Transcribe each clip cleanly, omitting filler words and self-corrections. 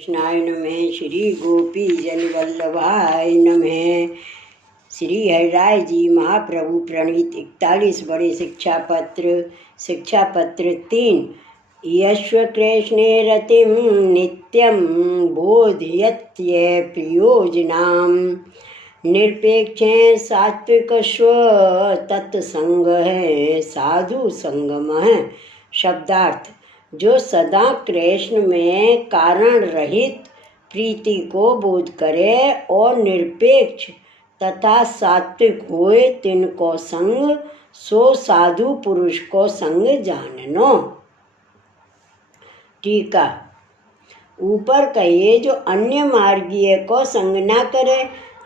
कृष्णाय नमः। श्री गोपी जन वल्लभाय नमः। श्री हरिराय जी महाप्रभु प्रणीत 41 बड़े शिक्षा पत्र 3। यश्व कृष्णे रतिं नित्यं बोधयत्य प्रियोजनाम निरपेक्षे सात्विकस्व तत्संग है साधु संगम है। शब्दार्थ: जो सदा कृष्ण में कारण रहित प्रीति को बोध करे और निरपेक्ष तथा सात्विक होए, तिनको संग सो साधु पुरुष को संग जाननो। टीका: ऊपर कहे जो अन्य मार्गीय को संग ना करे,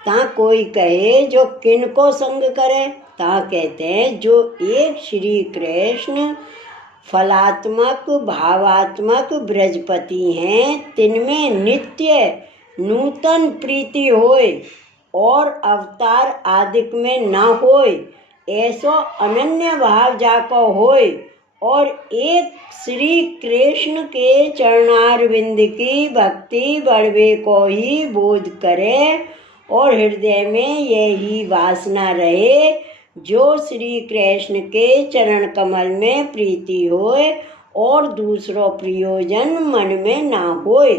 ता कोई कहे जो किन को संग करे। ता कहते हैं जो एक श्री कृष्ण फलात्मक भावात्मक ब्रजपति हैं, तिनमें नित्य नूतन प्रीति होए और अवतार आदिक में न होए, ऐसो अनन्य भाव जाको होए और एक श्री कृष्ण के चरणारविंद की भक्ति बढ़वे को ही बोध करे और हृदय में यही वासना रहे जो श्री कृष्ण के चरण कमल में प्रीति होए और दूसरों प्रयोजन मन में ना होए,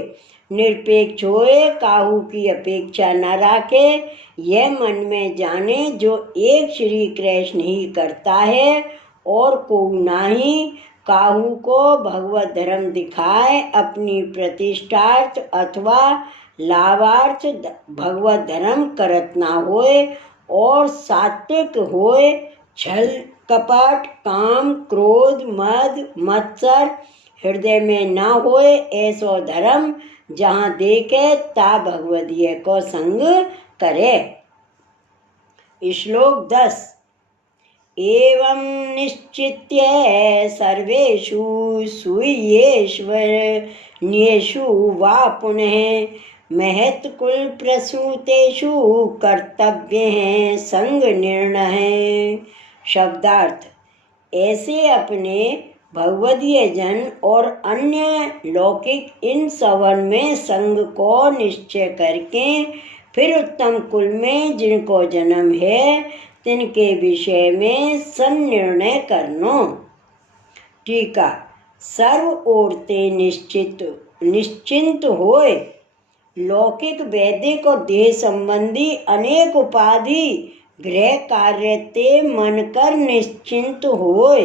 निरपेक्ष होए, काहू की अपेक्षा न रखे, यह मन में जाने जो एक श्री कृष्ण ही करता है और को नाही, काहू को भगवत धर्म दिखाए, अपनी प्रतिष्ठार्थ अथवा लाभार्थ भगवत धर्म करत ना होए और सात्विक होए, छल कपट काम क्रोध मद मत्सर हृदय में न होए, ऐसो धर्म जहाँ देखे ता भगवदीय को संग करे। श्लोक 10। एवं निश्चित्य सर्वेषु सूयेष्वन्येषु वा पुनः महत्कुल प्रसूतेषु कर्तव्य है संग निर्णय। शब्दार्थ: ऐसे अपने भगवदीय जन और अन्य लौकिक इन सवन में संग को निश्चय करके फिर उत्तम कुल में जिनको जन्म है तिनके विषय में संनिर्णय करनो। टीका: सर्व ओरते निश्चिंत होए, लौकिक वैदिक और देह संबंधी अनेक उपाधि गृह कार्य ते मन कर निश्चिंत होए।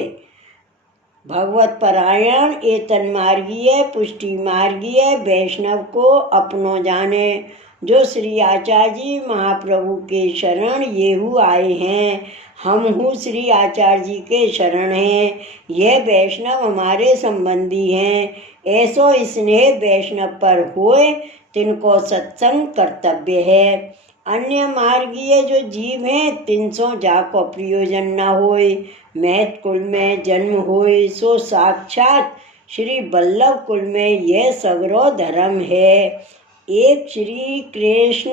भगवत परायण एतन मार्गीय पुष्टि मार्गीय वैष्णव को अपनो जाने, जो श्री आचार्य जी महाप्रभु के शरण येहू आए हैं, हम हूँ श्री आचार्य जी के शरण हैं, यह वैष्णव हमारे संबंधी हैं, ऐसो स्नेह वैष्णव पर होए, तिनको सत्संग कर्तव्य है। अन्य मार्गीय जो जीव हैं तिनसो जाको प्रयोजन न होए, महत कुल में जन्म होए, सो साक्षात श्री वल्लभ कुल में यह सगरो धर्म है। एक श्री कृष्ण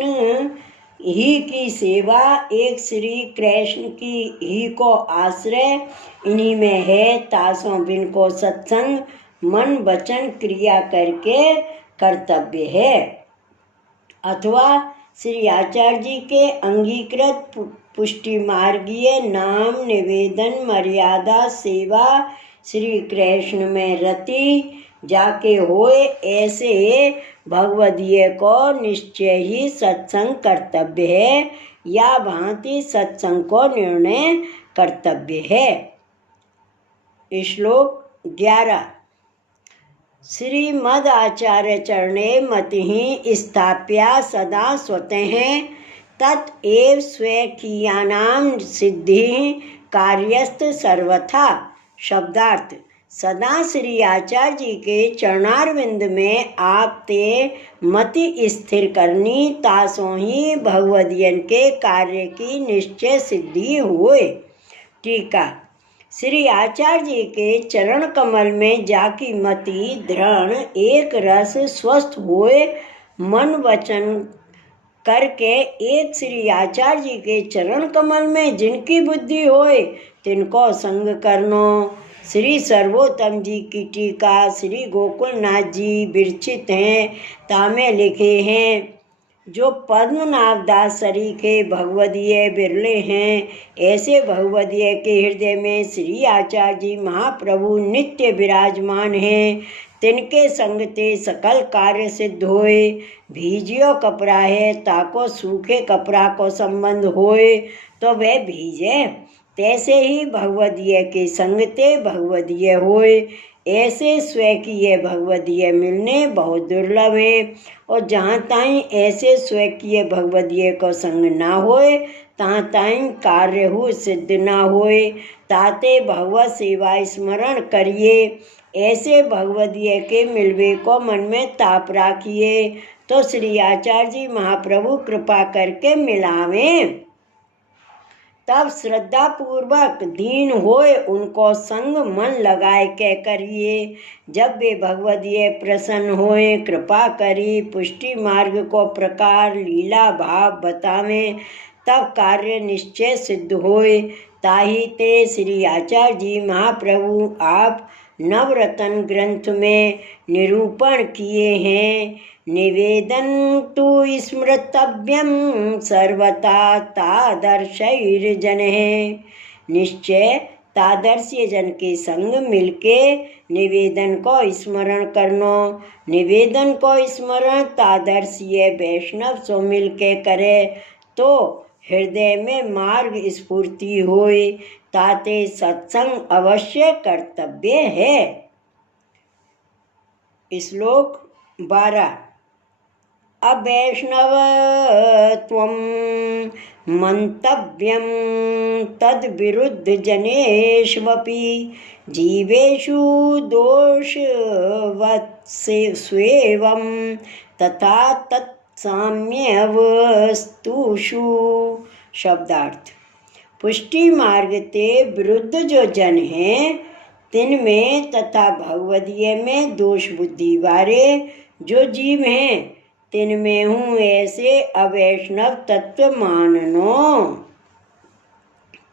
ही की सेवा, एक श्री कृष्ण की ही को आश्रय इन्हीं में है, तासों बिन को सत्संग मन वचन क्रिया करके कर्तव्य है। अथवा श्री आचार्य जी के अंगीकृत पुष्टि मार्गीय नाम निवेदन मर्यादा सेवा श्री कृष्ण में रति जाके होए, ऐसे भगवदीय को निश्चय ही सत्संग कर्तव्य है या भांति सत्संग को निर्णय कर्तव्य है। श्लोक 11। श्रीमद आचार्य चरणे मतिहि स्थाप्या सदा स्वतः तत् एव स्वकीयानां सिद्धि कार्यस्त सर्वथा। शब्दार्थ: सदा श्री आचार्य जी के चरणारविंद में आप ते मति स्थिर करनी, तासों ही भगवदियन के कार्य की निश्चय सिद्धि हुए। टीका: श्री आचार्य जी के चरण कमल में जाकी मति दृढ़ एक रस स्वस्थ होए, मन वचन करके एक श्री आचार्य जी के चरण कमल में जिनकी बुद्धि होए, तिनको संग करनो। श्री सर्वोत्तम जी की टीका श्री गोकुलनाथ जी विरचित हैं, तामे लिखे हैं। जो पद्मनाभ दास सरीखे भगवदीय बिरले हैं, ऐसे भगवदीय के हृदय में श्री आचार्य जी महाप्रभु नित्य विराजमान हैं। तिनके संग ते सकल कार्य सिद्ध होए। भीजियो कपड़ा है ताको सूखे कपड़ा को संबंध होए तो वह भीजे, तैसे ही भगवदीय के संग ते भगवदीय होए। ऐसे स्वकीय भगवदीय मिलने बहुत दुर्लभ है, और जहाँ ताई ऐसे स्वकीय भगवदीय को संग ना होए, तहाँ ताई कार्य हु सिद्ध ना होए। ताते भगवत सेवा स्मरण करिए। ऐसे भगवदीय के मिलवे को मन में ताप राखिए, तो श्री आचार्य जी महाप्रभु कृपा करके मिलावें। तब श्रद्धा पूर्वक दीन होए उनको संग मन लगाए के करिए। जब वे भगवदीय प्रसन्न होए कृपा करी पुष्टि मार्ग को प्रकार लीला भाव बतावें, तब कार्य निश्चय सिद्ध होए। ताही ते श्री आचार्य जी महाप्रभु आप नवरत्न ग्रंथ में निरूपण किए हैं। निवेदन तु स्मृतव्यम सर्वथा तादर्शैर्जन है। निश्चय तादर्श्य जन के संग मिलके निवेदन को स्मरण करनो। निवेदन को स्मरण तादर्शीय वैष्णव सो मिलके करे तो हृदय में मार्ग स्फूर्ति होए। ताते सत्संग अवश्य कर्तव्य है। श्लोक 12। अवैष्णव त्वं मंतव्यं तद्विरुद्ध जनेष्वपि जीवेषु दोषवत्स्वेवं तथा तत्साम्यवस्तुषु। शब्दार्थ। पुष्टि मार्ग ते विरुद्ध जो जन हैं, तिनमें तथा भगवदीय में दोष बुद्धि वाले जो जीव हैं, तिनमें हूँ ऐसे अवैष्णव तत्व माननो।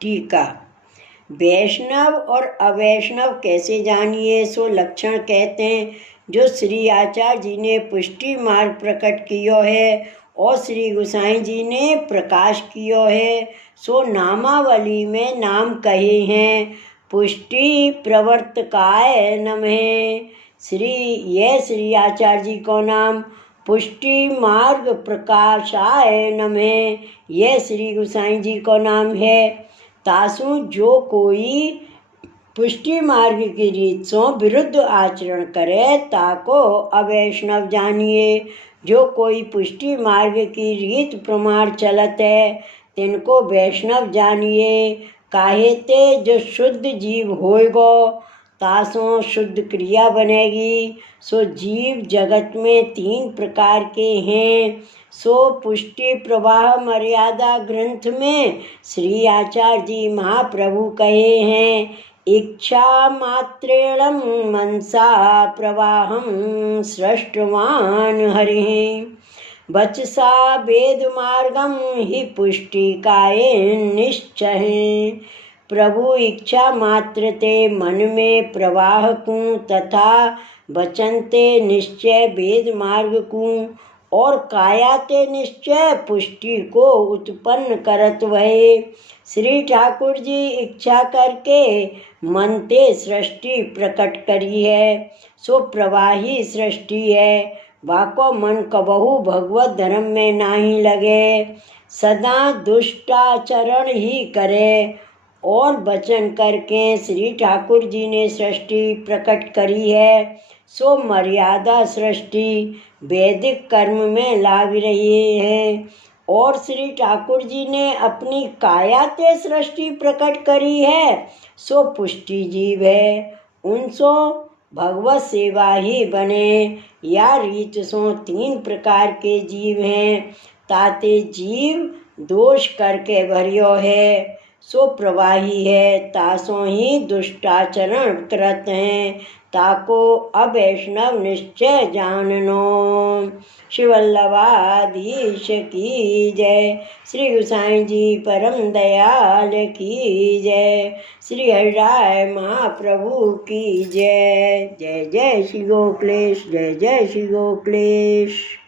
टीका। वैष्णव और अवैष्णव कैसे जानिए, सो लक्षण कहते हैं जो श्री आचार्य जी ने पुष्टि मार्ग प्रकट कियो है और श्री गोसाई जी ने प्रकाश कियो है। सो नामावली में नाम कहे हैं। पुष्टि प्रवर्तकाय नमः। श्री आचार्य जी को नाम पुष्टि मार्ग प्रकाशाय नमः, यह श्री गोसाई जी को नाम है। तासु जो कोई पुष्टि मार्ग की रीत सो विरुद्ध आचरण करे ताको अवैष्णव जानिए। जो कोई पुष्टि मार्ग की रीत प्रमाण चलत है, तिनको वैष्णव जानिए। काहे ते जो शुद्ध जीव होएगो तासों शुद्ध क्रिया बनेगी। सो जीव जगत में 3 प्रकार के हैं। सो पुष्टि प्रवाह मर्यादा ग्रंथ में श्री आचार्य जी महाप्रभु कहे हैं, इच्छा मात्रेण मनसा प्रवाहं सृष्टवान हरिः वचसा वेद मार्गम ही पुष्टिकाय निश्चय। प्रभु इच्छा मात्र ते मन में प्रवाह को तथा वचनते निश्चय वेद मार्ग को और कायाते निश्चय पुष्टि को उत्पन्न करत वहे। श्री ठाकुर जी इच्छा करके मन ते सृष्टि प्रकट करी है, सो प्रवाही सृष्टि है। वाको मन कबहू भगवत धर्म में नाही लगे, सदा दुष्टाचरण ही करे। और वचन करके श्री ठाकुर जी ने सृष्टि प्रकट करी है, सो मर्यादा सृष्टि वैदिक कर्म में लाग रही है। और श्री ठाकुर जी ने अपनी काया ते सृष्टि प्रकट करी है, सो पुष्टि जीव है। उनसो भगवत सेवा ही बने। या रीत सो 3 प्रकार के जीव हैं। ताते जीव दोष करके भरियो है, सो प्रवाही है। तासों ही दुष्टाचरण करत हैं, ताको अवैष्णव निश्चय जाननो। श्री वल्लभाधीश की जय। श्री गोसाई जी परम दयाल की जय। श्री हरिराय महाप्रभु की जय। जय जय श्री गोकुलेश, जय जय श्री गोकुलेश।